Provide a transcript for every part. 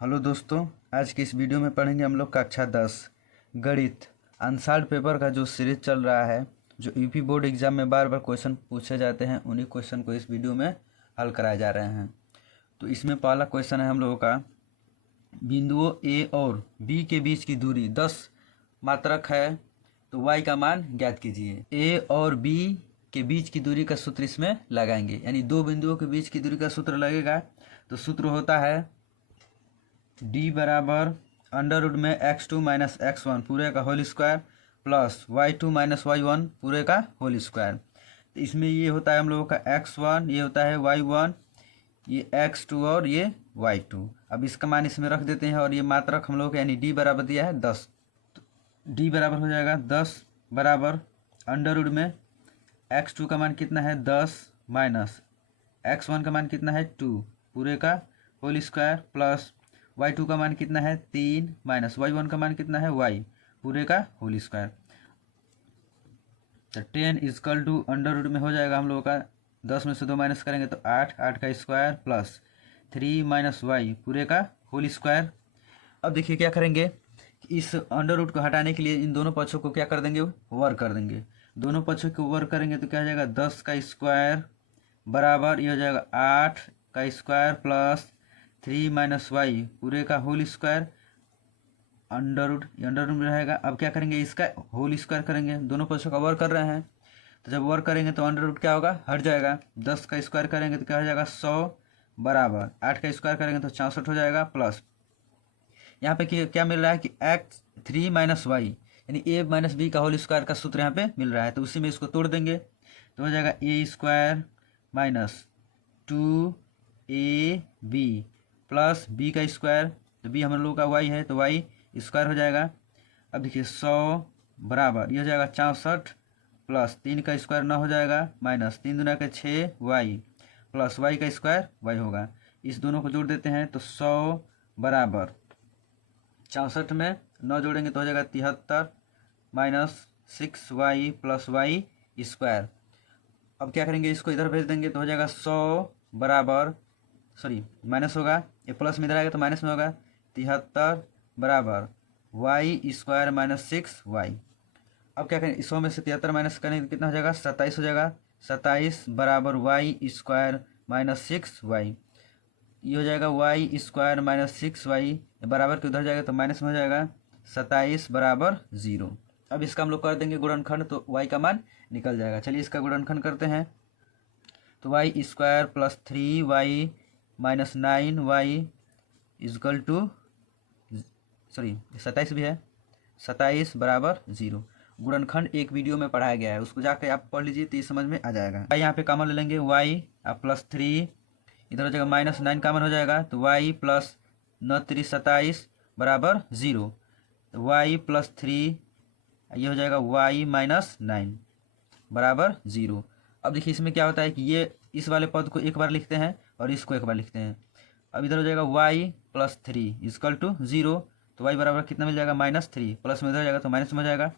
Hello दोस्तों, आज की इस वीडियो में पढ़ेंगे हम लोग कक्षा 10 गणित अनसॉल्व्ड पेपर का जो सीरीज चल रहा है, जो यूपी बोर्ड एग्जाम में बार बार क्वेश्चन पूछे जाते हैं। उन्हीं क्वेश्चन को इस वीडियो में हल कराए जा रहे हैं। तो इसमें पहला क्वेश्चन है हम लोगों का, बिंदुओं ए और बी के बीच की दूरी 10 मात्रक है, तो y का मान ज्ञात कीजिए। ए और बी के बीच की दूरी का सूत्र इसमें लगाएंगे, यानी दो बिंदुओं के बीच की दूरी का सूत्र लगेगा। तो सूत्र होता है d बराबर अंडर रूट में x2 माइनस x1 पूरे का whole square plus y2 minus y1 पूरे का होल स्क्वायर। तो इसमें ये होता है हम लोगों का x1, ये होता है y1, ये x2 और ये y2। अब इसका मान इसमें रख देते हैं और ये मात्रक हम लोग यानी d बराबर दिया है 10। तो d बराबर हो जाएगा 10 बराबर अंडर रूट में x2 का मान कितना है 10 माइनस x1 का मान कितना है 2 पूरे का होल स्क्वायर प्लस y2 का मान कितना है 3 माइनस y1 का मान कितना है y पूरे का होल स्क्वायर। तो 10 इजकल टू अंडर रूट में हो जाएगा हम लोगों का 10 में से 2 माइनस करेंगे तो 8 का स्क्वायर प्लस 3 माइनस वाई पूरे का होल स्क्वायर। अब देखिए क्या करेंगे, इस अंडर रूट को हटाने के लिए इन दोनों पक्षों को क्या कर देंगे, वर्ग कर देंगे। दोनों पक्षों को वर्ग करेंगे तो क्या हो जाएगा 10 का स्क्वायर बराबर ये हो जाएगा 8 का स्क्वायर प्लस 3 माइनस वाई पूरे का होल स्क्वायर अंडर रूट में रहेगा। अब क्या करेंगे, इसका होल स्क्वायर करेंगे, दोनों पक्षों का वर्ग कर रहे हैं। तो जब वर्ग करेंगे तो अंडर रूट क्या होगा, हट जाएगा। 10 का स्क्वायर करेंगे तो क्या हो जाएगा 100 बराबर 8 का स्क्वायर करेंगे तो 64 हो जाएगा प्लस यहाँ पे क्या मिल रहा है कि x3 माइनस वाई यानी a माइनस बी का होल स्क्वायर का सूत्र यहाँ पे मिल रहा है। तो उसी में इसको तोड़ देंगे तो हो जाएगा a square minus 2ab plus b का स्क्वायर, तो b हम लोगों का y है तो y स्क्वायर हो जाएगा। अब देखिए 100 बराबर ये हो जाएगा 64 प्लस 3 का स्क्वायर 9 हो जाएगा माइनस 3 दूना के 6y प्लस y का स्क्वायर y होगा। इस दोनों को जोड़ देते हैं तो 100 बराबर 64 में 9 जोड़ेंगे तो हो जाएगा 73 minus 6y plus y square. अब क्या करेंगे, इसको इधर भेज देंगे तो हो जाएगा 100 बराबर माइनस होगा, ये प्लस में इधर आएगा तो माइनस में होगा 73 बराबर y स्क्वायर माइनस 6y। अब क्या करें, 100 में से 73 माइनस करेंगे तो कितना हो जाएगा 27 हो जाएगा। 27 बराबर y स्क्वायर माइनस 6y, ये हो जाएगा y स्क्वायर माइनस 6y बराबर के उधर जाएगा तो माइनस में हो जाएगा 27 बराबर 0। अब इसका हम लोग कर देंगे गुणनखंड तो y का मान निकल जाएगा। चलिए इसका गुणनखंड करते हैं तो y square plus 3y minus 9y equal to 27 भी है 27 बराबर 0। गुणनखंड एक वीडियो में पढ़ाया गया है, उसको जाकर आप पढ़ लीजिए तो ये समझ में आ जाएगा। यहाँ पे कॉमन ले लेंगे y प्लस 3, इधर हो जाएगा माइनस 9 कॉमन हो जाएगा तो y प्लस 9 3 27 बराबर 0। तो y प्लस 3 ये हो जाएगा y माइनस 9 बराबर 0। अब देखिए इसमें क्या होता है कि ये इस वाले पद को एक बार लिखते हैं और इसको एक बार लिखते हैं। अब इधर हो जाएगा y प्लस 3 इजकल टू 0, तो y बराबर कितना मिल जाएगा -3 प्लस में इधर हो जाएगा तो माइनस में हो जाएगा।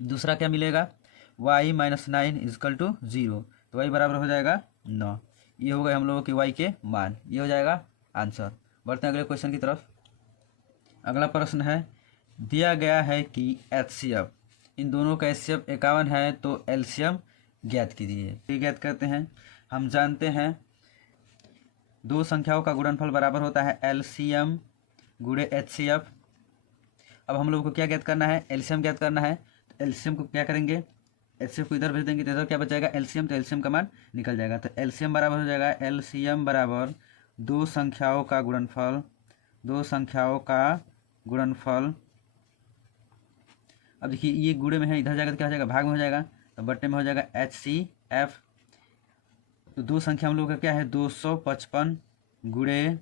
दूसरा क्या मिलेगा y माइनस 9 इजकल टू 0, तो y बराबर हो जाएगा 9। ये हो गए हम लोगों के y के मान, ये हो जाएगा आंसर। बढ़ते हैं अगले क्वेश्चन की तरफ। अगला प्रश्न है, दिया गया है कि HCF इन दोनों का HCF 51 है तो एलसीएम ज्ञात कीजिए। ये ज्ञात करते हैं, हम जानते हैं दो संख्याओं का गुणनफल बराबर होता है एलसीएम गुणे HCF। अब हम लोग को क्या ज्ञात करना है, एलसीएम ज्ञात करना है। तो एलसीएम को क्या करेंगे, एलसीएम को इधर भेज देंगे तो इधर क्या बचाएगा एलसीएम, तो एलसीएम का मान निकल जाएगा। तो एलसीएम बराबर हो जाएगा एलसीएम बराबर दो संख्याओं का गुणनफल। अब देखिए ये गुणे में है, इधर जाएगा तो क्या हो जाएगा भाग में हो जाएगा, तो बट्टे में हो जाएगा HCF। तो दो संख्या हम लोग का क्या है 255 गुणे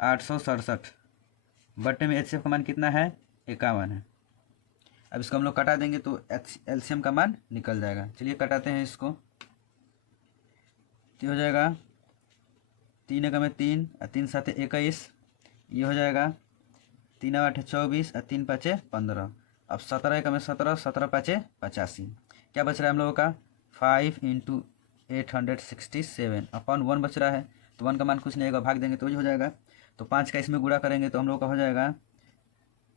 867 बट्टे में HCF का मान कितना है 51 है। अब इसको हम लोग कटा देंगे तो एलसीएम का मान निकल जाएगा। चलिए कटाते हैं इसको, तो हो जाएगा 3 एकम में 3 और 3 साथ 21, ये हो जाएगा 3 8 24 और 3 5 15। अब 17 एकम में 17 17 5 85, क्या बच रहा है हम लोगों का 5 × 867 अपॉन 1 बच रहा है। तो 1 का मान कुछ नहीं होगा, भाग देंगे तो ही हो जाएगा। तो 5 का इसमें गुणा करेंगे तो हम लोग का हो जाएगा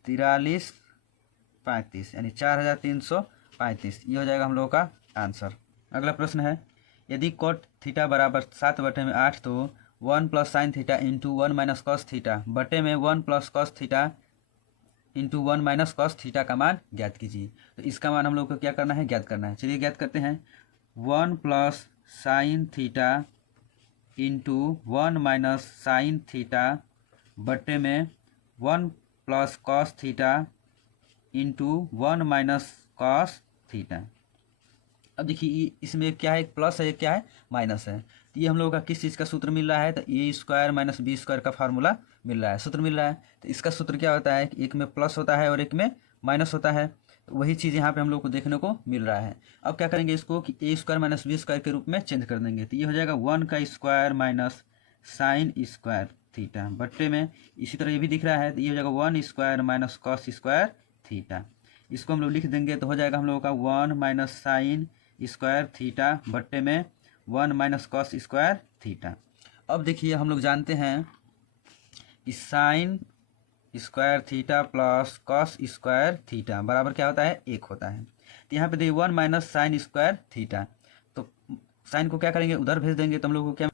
4335 यानी 4335। ये हो जाएगा हम लोगों का आंसर। अगला प्रश्न है, यदि कॉट थीटा बराबर 7/8 तो 1 plus sine theta into 1 minus cos theta बटे में 1 plus cos theta into 1 minus cos theta का मान ज्ञात कीजिए। तो इसका मान हम लोग को क्या करना है, ज्ञात करना है। चलिए ज्ञात करते हैं। 1 plus sine theta into 1 minus sine theta बटे में 1 plus cos theta into 1 minus cos theta. अब देखिए इसमें क्या है, एक प्लस है, एक क्या है, माइनस है। तो ये हम लोगों का किस चीज़ का सूत्र मिल रहा है, तो ए स्क्वायर माइनस बी स्क्वायर का फार्मूला मिल रहा है, सूत्र मिल रहा है। तो इसका सूत्र क्या होता है कि एक में प्लस होता है और एक में माइनस होता है। तो वही चीज़ यहाँ पे हम लोग को देखने को मिल रहा है। अब क्या करेंगे, इसको कि ए स्क्वायर माइनस बी स्क्वायर के रूप में चेंज कर देंगे। तो ये हो जाएगा 1 का square minus sine square theta बट्टे में, इसी तरह ये भी दिख रहा है, तो ये हो जाएगा 1 square minus cos square theta. इसको हम लोग लिख देंगे तो हो जाएगा हम लोगों का 1 माइनस साइन स्क्वायर थीटा बट्टे में 1 माइनस कॉस स्क्वायर थीटा। अब देखिए हम लोग जानते हैं कि sine square theta plus cos square theta बराबर क्या होता है, 1 होता है। तो यहाँ पे देखिए 1 माइनस साइन स्क्वायर थीटा, तो साइन को क्या करेंगे, उधर भेज देंगे, तो हम लोग को क्या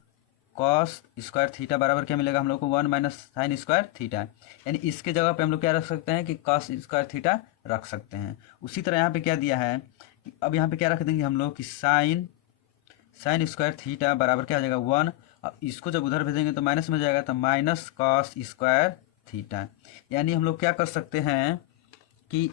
कॉस स्क्वायर थीटा बराबर क्या मिलेगा हम लोग को 1 माइनस साइन स्क्वायर थीटा। यानी इसके जगह पे हम लोग क्या रख सकते हैं कि कॉस स्क्वायर थीटा रख सकते हैं। उसी तरह यहाँ पे क्या दिया है, अब यहाँ पे क्या रख देंगे हम लोग कि साइन स्क्वायर थीटा बराबर क्या हो जाएगा 1। अब इसको जब उधर भेजेंगे तो माइनस में जाएगा, तो माइनस कॉस स्क्वायर थीटा। यानी हम लोग क्या कर सकते हैं कि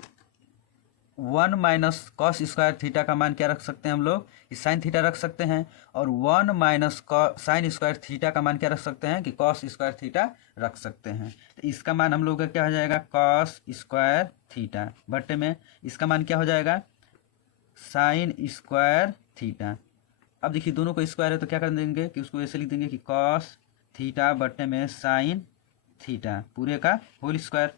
1 माइनस कॉस स्क्वायर थीटा का मान क्या रख सकते हैं हम लोग, कि साइन थीटा रख सकते हैं, और 1 माइनस साइन स्क्वायर थीटा का मान क्या रख सकते हैं कि कॉस स्क्वायर थीटा रख सकते हैं। तो इसका मान हम लोग का क्या हो जाएगा, कॉस स्क्वायर थीटा बट्टे में इसका मान क्या हो जाएगा, साइन स्क्वायर थीटा। अब देखिए दोनों को स्क्वायर है तो क्या कर देंगे कि उसको ऐसे लिख देंगे कि कॉस थीटा बट्टे में साइन थीटा पूरे का होल स्क्वायर।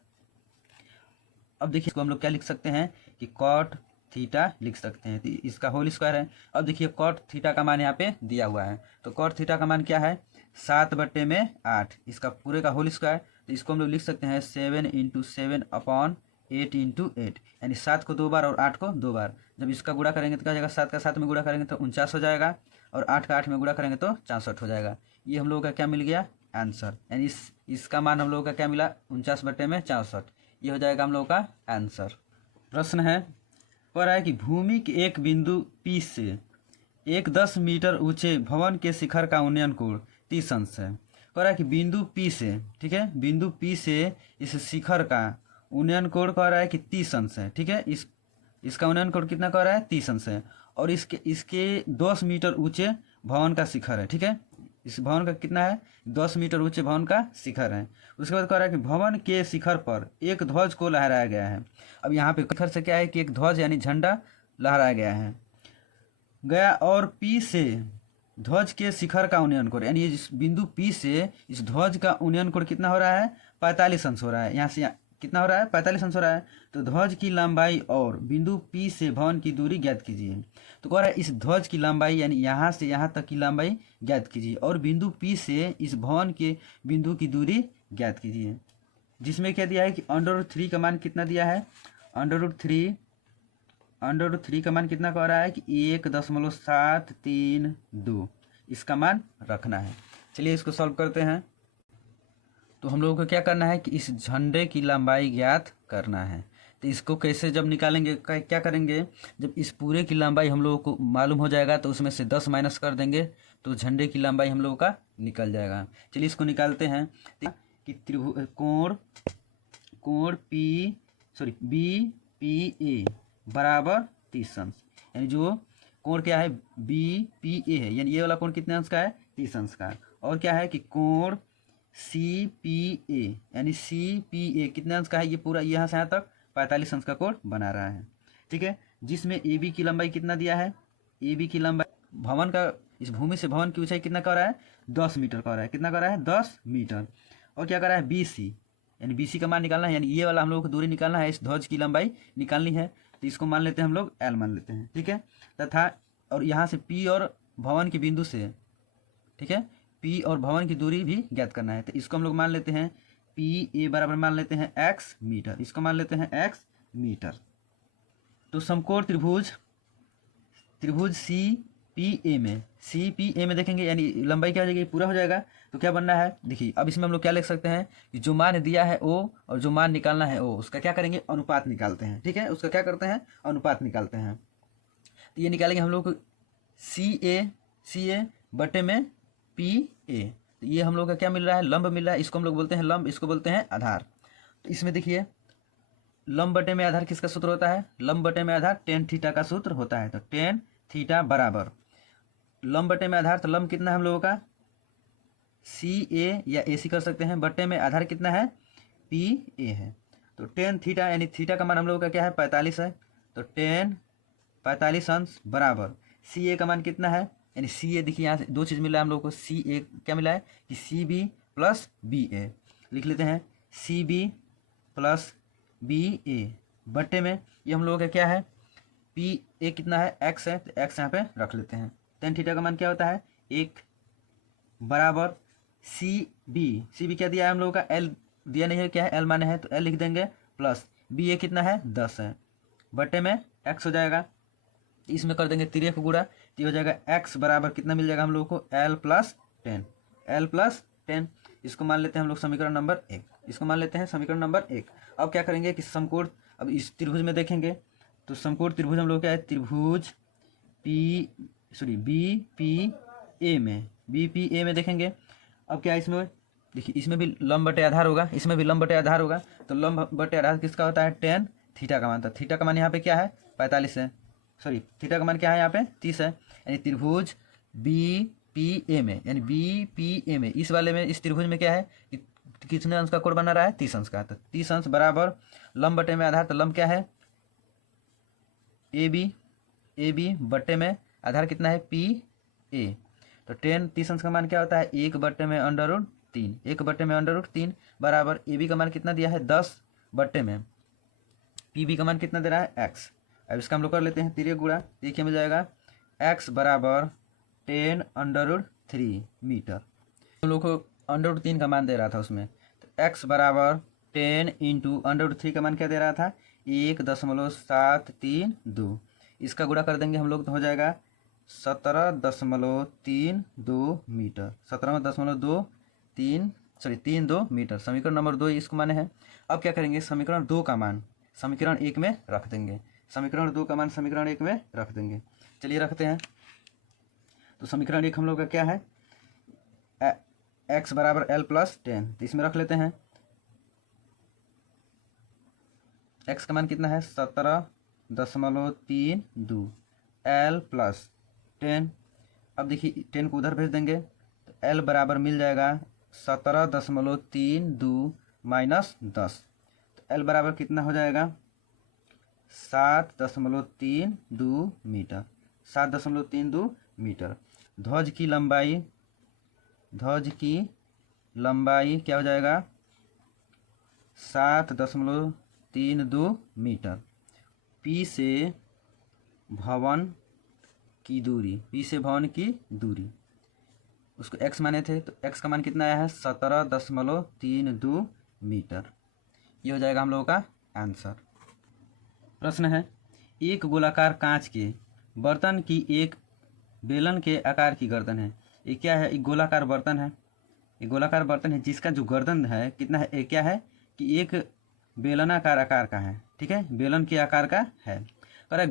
अब देखिए इसको हम लोग क्या लिख सकते हैं कि कॉट थीटा लिख सकते हैं, तो इसका होल स्क्वायर है। अब देखिए कॉट थीटा का मान यहाँ पे दिया हुआ है, तो कॉट थीटा का मान क्या है 7/8, इसका पूरे का होल स्क्वायर। तो इसको हम लोग लिख सकते हैं 7 × 7/8 × 8, यानी 7 को 2 बार और 8 को 2 बार। जब इसका गुणा करेंगे तो क्या हो जाएगा, 7 का 7 में गुणा करेंगे तो 49 हो जाएगा, और 8 का 8 में गुणा करेंगे तो 64 हो जाएगा। ये हम लोगों का क्या मिल गया, आंसर। यानी इसका मान हम लोगों का क्या मिला 49/64। ये हो जाएगा हम लोगों का आंसर। प्रश्न है, कह रहा है कि भूमि के एक बिंदु P से एक 10 मीटर ऊंचे भवन के शिखर का उन्नयन कोण 30 अंश है। कह रहा है कि बिंदु P से, ठीक है, बिंदु P से इस शिखर का उन्नयन कोण कह रहा है कि 30 अंश है, ठीक है। इसका उन्नयन कोण कितना कह रहा है, 30 अंश है, और इसके 10 मीटर ऊंचे भवन का शिखर है, ठीक है। इस भवन का कितना है, 10 मीटर ऊंचे भवन का शिखर है। उसके बाद कह रहा है कि भवन के शिखर पर एक ध्वज को लहराया गया है। अब यहाँ पे शिखर से क्या है कि एक ध्वज यानी झंडा लहराया गया और P से ध्वज के शिखर का उन्नयन कोण, यानी इस बिंदु P से इस ध्वज का उन्नयन कोण कितना हो रहा है, 45 अंश हो रहा है। यहाँ से कितना हो रहा है, 45 अंश हो रहा है। तो ध्वज की लंबाई और बिंदु P से भवन की दूरी ज्ञात कीजिए। तो कह रहा है इस ध्वज की लंबाई यानी यहाँ से यहाँ तक की लंबाई ज्ञात कीजिए, और बिंदु P से इस भवन के बिंदु की दूरी ज्ञात कीजिए। जिसमें क्या दिया है कि √3 का मान कितना दिया है, √3 का मान कितना कह रहा है कि 1.732 इसका मान रखना है। चलिए इसको सॉल्व करते हैं। तो हम लोगों को क्या करना है कि इस झंडे की लंबाई ज्ञात करना है। तो इसको कैसे जब निकालेंगे, क्या करेंगे, जब इस पूरे की लंबाई हम लोगों को मालूम हो जाएगा तो उसमें से 10 माइनस कर देंगे तो झंडे की लंबाई हम लोगों का निकल जाएगा। चलिए इसको निकालते हैं कि कोण BPA बराबर 30 अंश, यानी जो कोण क्या है BPA है, यानी ये वाला कोण कितने अंश का है, 30 अंश का। और क्या है कि कोण CPA, यानी CPA कितने अंश का है, ये पूरा यहाँ से यहाँ तक 45 अंश का कोण बना रहा है, ठीक है। जिसमें AB की लंबाई कितना दिया है, AB की लंबाई भवन का, इस भूमि से भवन की ऊंचाई कितना कर रहा है, 10 मीटर कर रहा है, कितना कर रहा है 10 मीटर। और क्या कर रहा है BC, यानी BC का मान निकालना है, यानी ये वाला हम लोग को दूरी निकालना है, इस ध्वज की लंबाई निकालनी है। तो इसको मान लेते हैं हम लोग L मान लेते हैं, ठीक है। तथा और यहाँ से P और भवन के बिंदु से, ठीक है, P पी और भवन की दूरी भी ज्ञात करना है। तो इसको हम लोग मान लेते हैं पी ए बराबर मान लेते हैं एक्स मीटर, इसको मान लेते हैं एक्स मीटर। तो समकोण त्रिभुज सी पी ए में, सी पी ए में देखेंगे यानी लंबाई क्या हो जाएगी, पूरा हो जाएगा। तो क्या बनना है, देखिए अब इसमें हम लोग क्या लिख सकते हैं कि जो मान दिया है ओ और जो मान निकालना है ओ, उसका क्या करेंगे, अनुपात निकालते हैं। ठीक है, उसका क्या करते हैं, अनुपात निकालते हैं। तो ये निकालेंगे हम लोग सी ए बटे में पी ए। तो ये हम लोग का क्या मिल रहा है, लंब मिल रहा है। इसको हम लोग बोलते हैं लंब, इसको बोलते हैं आधार। तो इसमें देखिए लंब बटे में आधार किसका सूत्र होता है, लंब बटे में आधार टेन थीटा का सूत्र होता है। तो टेन थीटा बराबर लंब बटे में आधार, तो लंब कितना है हम लोगों का सी ए या ए सी कर सकते हैं, बटे में आधार कितना है पी ए है। तो टेन थीटा यानी थीटा का मान हम लोगों का क्या है 45 है। तो टेन 45 अंश बराबर सी ए का मान कितना है, यानी सी ए देखिए यहाँ से दो चीज़ मिला है हम लोग को, सी ए क्या मिला है कि सी बी प्लस बी ए, लिख लेते हैं सी बी प्लस बी ए बटे में ये हम लोगों का क्या है पी ए कितना है एक्स है, तो एक्स यहाँ पे रख लेते हैं। टेन थीटा का मान क्या होता है 1 बराबर सी बी क्या दिया है हम लोगों का, एल दिया नहीं है, क्या है एल माने है, तो एल लिख देंगे प्लस बी ए कितना है 10 है बटे में एक्स हो जाएगा। इसमें कर देंगे तिरक गुणा, तो हो जाएगा एक्स बराबर कितना मिल जाएगा हम लोगों को एल प्लस 10। इसको मान लेते हैं हम लोग समीकरण नंबर 1, इसको मान लेते हैं समीकरण नंबर 1। अब क्या करेंगे कि समकोण, अब इस त्रिभुज में देखेंगे तो समकोण त्रिभुज हम लोग क्या है त्रिभुज बी पी ए में देखेंगे। अब क्या है इसमें देखिए, इसमें भी लंब बटे आधार होगा, इसमें भी लंब बटे आधार होगा। तो लंब बटे आधार किसका होता है टेन थीटा का मान, था थीटा का मान यहाँ पे क्या है 45 है, थीटा का मान क्या है यहाँ पे 30 है। यानी त्रिभुज बी पी ए में, यानी बी पी ए में इस वाले में इस त्रिभुज में क्या है कि कितने अंश का कोण बना रहा है 30 अंश का। तो 30 अंश बराबर लंब बटे में आधार, तो लंब क्या है ए बी बटे में आधार कितना है पी ए। तो टेन 30 अंश का मान क्या होता है 1 बटे में √3 बराबर ए बी का मान कितना दिया है 10 बटे में पी बी का मान कितना दे रहा है एक्स। अब इसका हम लोग कर लेते हैं तिरक गुणा, देखिए मिल जाएगा एक्स बराबर 10√3 मीटर। हम लोग को √3 का मान दे रहा था उसमें, तो एक्स बराबर 10 इंटू √3 का मान क्या दे रहा था 1.732। इसका गुणा कर देंगे हम लोग तो हो जाएगा 17.32 मीटर, 17.32 मीटर। समीकरण नंबर 2 इसको माने हैं। अब क्या करेंगे समीकरण 2 का मान समीकरण 1 में रख देंगे, समीकरण 2 का मान समीकरण 1 में रख देंगे। चलिए रखते हैं। तो समीकरण 1 हम लोग का क्या है एक्स बराबर एल प्लस 10, तो इसमें रख लेते हैं एक्स का मान कितना है 17.32 एल प्लस 10। अब देखिए 10 को उधर भेज देंगे तो एल बराबर मिल जाएगा 17.32 माइनस 10, तो एल बराबर कितना हो जाएगा 7.32 मीटर, 7.32 मीटर। ध्वज की लंबाई क्या हो जाएगा 7.32 मीटर। पी से भवन की दूरी उसको x माने थे, तो x का मान कितना आया है 17.32 मीटर। ये हो जाएगा हम लोगों का आंसर। प्रश्न है एक गोलाकार कांच के बर्तन की एक बेलन के आकार की गर्दन है। ये क्या है, एक गोलाकार बर्तन है, एक गोलाकार बर्तन है जिसका जो गर्दन है कितना है, क्या है कि एक बेलनाकार आकार का है। ठीक है, बेलन के आकार का है। कह रहा है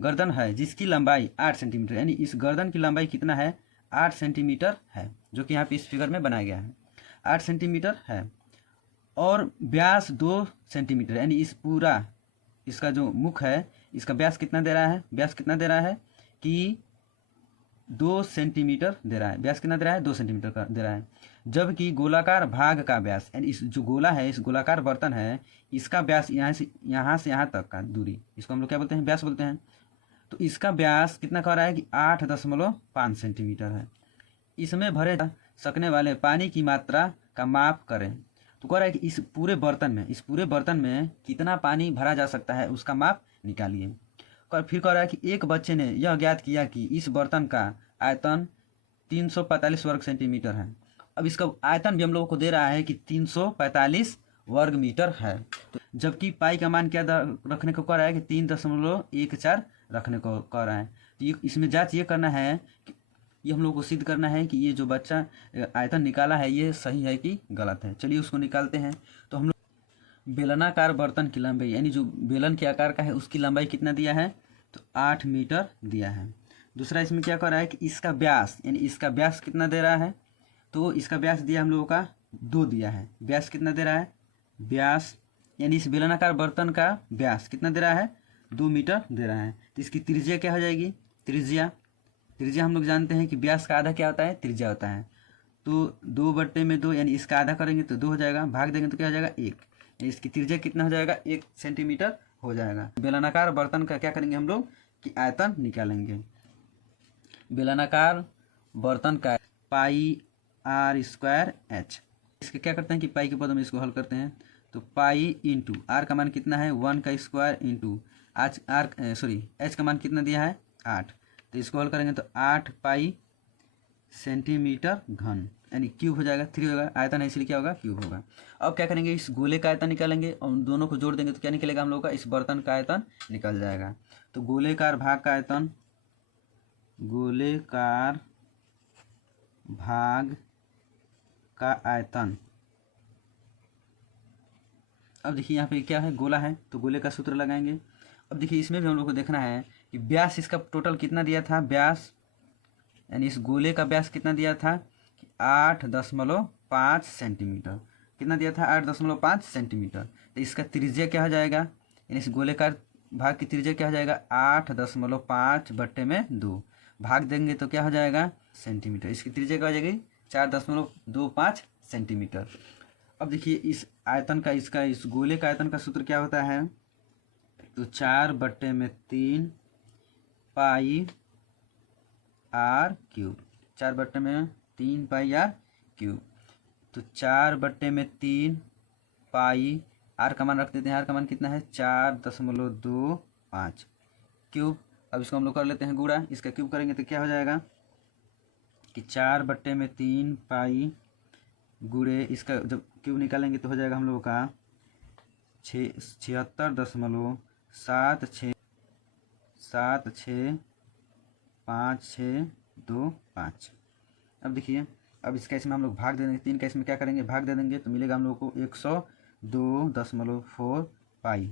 गर्दन है जिसकी लंबाई 8 सेंटीमीटर, यानी इस गर्दन की लंबाई कितना है 8 सेंटीमीटर है, जो कि यहाँ पे इस फिगर में बनाया गया है 8 सेंटीमीटर है। और व्यास 2 सेंटीमीटर, यानी इस पूरा इसका जो मुख है इसका व्यास कितना दे रहा है, कि 2 सेंटीमीटर दे रहा है। व्यास कितना दे रहा है 2 सेंटीमीटर का दे रहा है। जबकि गोलाकार भाग का व्यास, यानी इस जो गोला है इस गोलाकार बर्तन है इसका व्यास यहाँ से यहाँ तक का दूरी, इसको हम लोग क्या बोलते हैं व्यास बोलते हैं। तो इसका व्यास कितना कह रहा है कि 8.5 सेंटीमीटर है। इसमें भरे जा सकने वाले पानी की मात्रा का माप करें। तो कह रहा है कि इस पूरे बर्तन में कितना पानी भरा जा सकता है उसका माप निकालिए। फिर कह रहा है कि एक बच्चे ने यह ज्ञात किया कि इस बर्तन का आयतन 345 वर्ग सेंटीमीटर है। अब इसका आयतन भी हम लोगों को दे रहा है कि 345 वर्ग मीटर है। तो जबकि पाई का मान क्या रखने को कह रहा है कि 3.14 रखने को कह रहा है। तो ये इसमें जांच ये करना है कि ये हम लोग को सिद्ध करना है कि ये जो बच्चा आयतन निकाला है ये सही है कि गलत है। चलिए उसको निकालते हैं। तो हम लोग बेलनाकार बर्तन की लंबाई यानी जो बेलन के आकार का है उसकी लंबाई कितना दिया है, तो 8 मीटर दिया है। दूसरा इसमें क्या कर रहा है कि इसका व्यास यानी इसका व्यास कितना दे रहा है, तो इसका व्यास दिया हम लोगों का 2 दिया है। व्यास कितना दे रहा है, व्यास यानी इस बेलनाकार बर्तन का व्यास कितना दे रहा है, 2 मीटर दे रहा है। तो इसकी त्रिज्या क्या हो जाएगी, त्रिज्या हम लोग जानते हैं कि व्यास का आधा क्या होता है, त्रिज्या होता है। तो 2/2 यानी इसका आधा करेंगे तो 2 हो जाएगा, भाग देंगे तो क्या हो जाएगा 1। इसकी त्रिज्या कितना हो जाएगा, 1 सेंटीमीटर हो जाएगा। बेलनाकार बर्तन का क्या करेंगे हम लोग कि आयतन निकालेंगे। बेलनाकार बर्तन का पाई r² h, इसके क्या करते हैं कि पाई के पद में इसको हल करते हैं। तो पाई इंटू आर का मान कितना है 1 का स्क्वायर इंटू एच का मान कितना दिया है 8। तो इसको हल करेंगे तो 8 पाई सेंटीमीटर घन यानी क्यूब हो जाएगा, 3 होगा, आयतन है इसलिए क्या होगा क्यूब होगा। अब क्या करेंगे, इस गोले का आयतन निकालेंगे और उन दोनों को जोड़ देंगे तो क्या निकलेगा हम लोग का, इस बर्तन का आयतन निकल जाएगा। तो गोलेकार भाग का आयतन, गोलेकार भाग का आयतन। अब देखिए यहाँ पे क्या है, गोला है तो गोले का सूत्र लगाएंगे। अब देखिए इसमें भी हम लोग को देखना है कि व्यास इसका टोटल कितना दिया था, व्यास यानी इस गोले का व्यास कितना दिया था 8.5 सेंटीमीटर। कितना दिया था 8.5 सेंटीमीटर। तो इसका त्रिज्या क्या हो जाएगा, यानी इस गोलेकार भाग की त्रिज्या क्या हो जाएगा 8.5/2 भाग देंगे तो क्या हो जाएगा सेंटीमीटर। इसकी त्रिज्या क्या हो जाएगी 4.25 सेंटीमीटर। अब देखिए इस आयतन का इस गोले का आयतन का सूत्र क्या होता है, तो 4/3 पाई r³, 4/3 पाई r³। तो 4/3 पाई r का मान रख देते हैं, r का मान कितना है 4.25 क्यूब। अब इसको हम लोग कर लेते हैं गुणा, इसका क्यूब करेंगे तो क्या हो जाएगा कि 4/3 पाई गुणे इसका जब क्यूब निकालेंगे तो हो जाएगा हम लोगों का 76.765625। अब देखिए अब इसका इसमें हम लोग भाग दे देंगे, 3 का इसमें क्या करेंगे भाग दे देंगे तो मिलेगा हम लोग को 102.4 पाई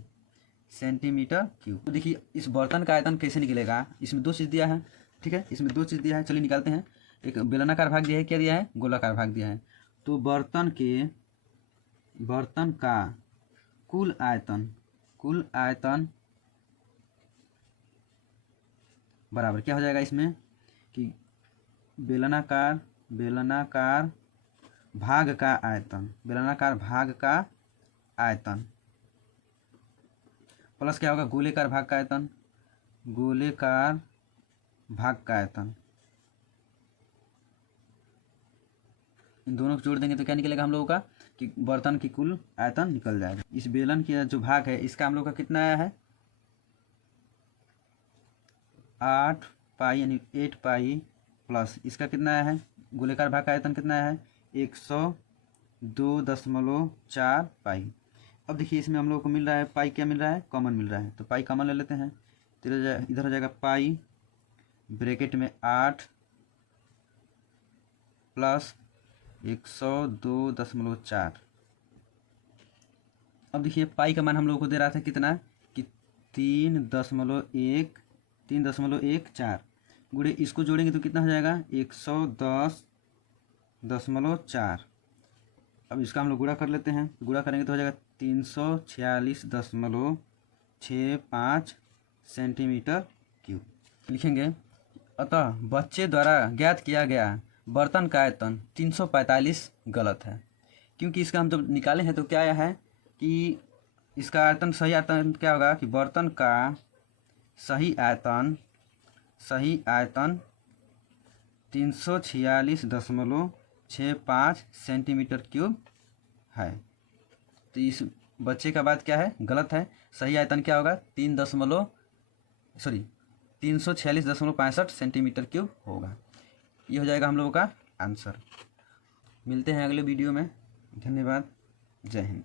सेंटीमीटर क्यूब। तो देखिए इस बर्तन का आयतन कैसे निकलेगा, इसमें 2 चीज़ दिया है, ठीक है, इसमें 2 चीज़ दिया है, चलिए निकालते हैं। एक बेलनाकार भाग दिया है, क्या दिया है गोलाकार भाग दिया है। तो बर्तन का कुल आयतन बराबर क्या हो जाएगा इसमें कि बेलनाकार भाग का आयतन प्लस क्या होगा गोलेकार भाग का आयतन, इन दोनों को जोड़ देंगे तो क्या निकलेगा हम लोगों का कि बर्तन की कुल आयतन निकल जाएगा। इस बेलन की जो भाग है इसका हम लोग का कितना आया है 8 पाई यानी 8 पाई प्लस इसका कितना आया है गोलेकार भाग का आयतन कितना आया है 102.4 पाई। अब देखिए इसमें हम लोग को मिल रहा है पाई, क्या मिल रहा है कॉमन मिल रहा है, तो पाई कॉमन ले लेते हैं। तो इधर हो जाएगा पाई ब्रैकेट में 8 प्लस 102.4। अब देखिए पाई का मान हम लोग को दे रहा था कितना कि 3.14 गुणे इसको जोड़ेंगे तो कितना हो जाएगा 110.4। अब इसका हम लोग गुणा कर लेते हैं, गुणा करेंगे तो हो जाएगा 346.65 सेंटीमीटर क्यूब लिखेंगे। अतः बच्चे द्वारा ज्ञात किया गया बर्तन का आयतन 345 गलत है, क्योंकि इसका हम जब निकाले हैं तो क्या आया है कि इसका आयतन सही आयतन क्या होगा कि बर्तन का सही आयतन 346.65 सेंटीमीटर क्यूब है। तो इस बच्चे का बात क्या है गलत है, सही आयतन क्या होगा 346.65 सेंटीमीटर क्यूब होगा। ये हो जाएगा हम लोगों का आंसर। मिलते हैं अगले वीडियो में। धन्यवाद। जय हिंद।